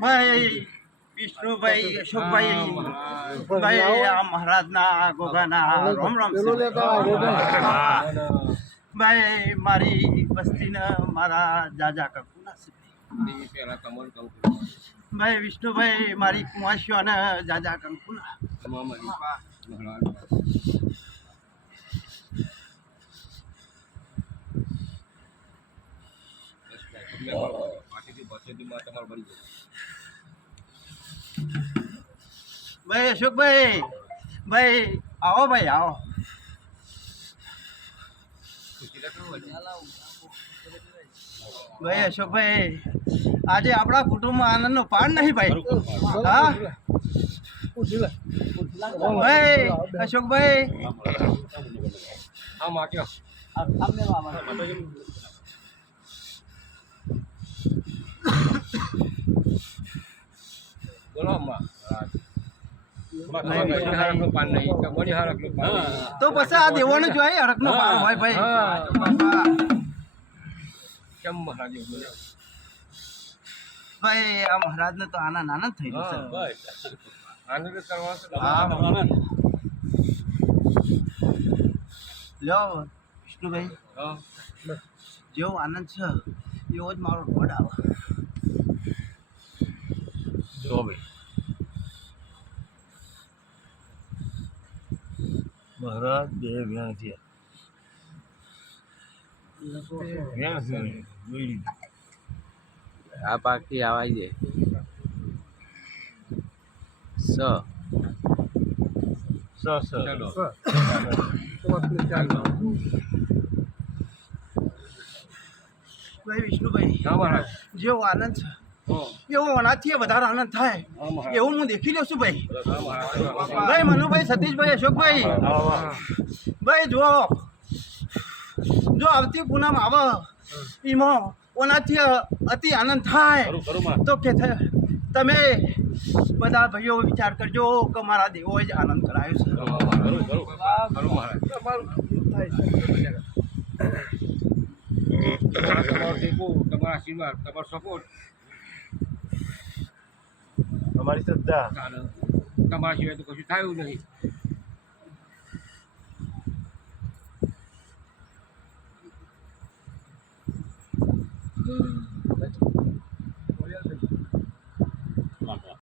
ભાઈ વિષ્ણુભાઈ અશોકભાઈ ભાઈ આ મહારાજના ગોગાના રામ રામ છે. ભાઈ મારી વસ્તીને મારા જાજા કંકુના છે. ભાઈ વિષ્ણુભાઈ મારી કુંવાસીઓને જાજા કંકુના. ભાઈ અશોકભાઈ ભાઈ આવો ભાઈ આવો. ભાઈ અશોકભાઈ આજે આપણા કુટુંબમાં આનંદનો પાર નહીં ભાઈ. હા ભાઈ અશોકભાઈ તો પછી આ દેવાનું જોઈએ હરકનો પાર હોય ભાઈ. ભાઈ આ મહારાજને તો આનંદ આનંદ થઈ ગયો લ્યો વિષ્ણુભાઈ જેવો આનંદ છે એવો જ મારો રોડ આવે. જો ભાઈ મહારાજ બે વ્યાણ થયા. આ પાકી આવાઈ જાય ભાઈ વિષ્ણુભાઈ જેવો આનંદ છે એવો વનાથી વધારે આનંદ થાય એવું હું દેખી લઉં છું ભાઈ. ભાઈ મનુભાઈ સતીશભાઈ અશોકભાઈ ભાઈ જો આવતી પૂનમ આવે એમાં ઓનાથી અતિ આનંદ થાય તો કે તમે બધા ભાઈઓ વિચાર કરજો કે મારા દેવોએ જ આનંદ કરાયો છે. તમારા આશીર્વાદ તમારો સપોર્ટ અમારી શ્રદ્ધા તમારા સિવાય તો કશું થયું નહીં.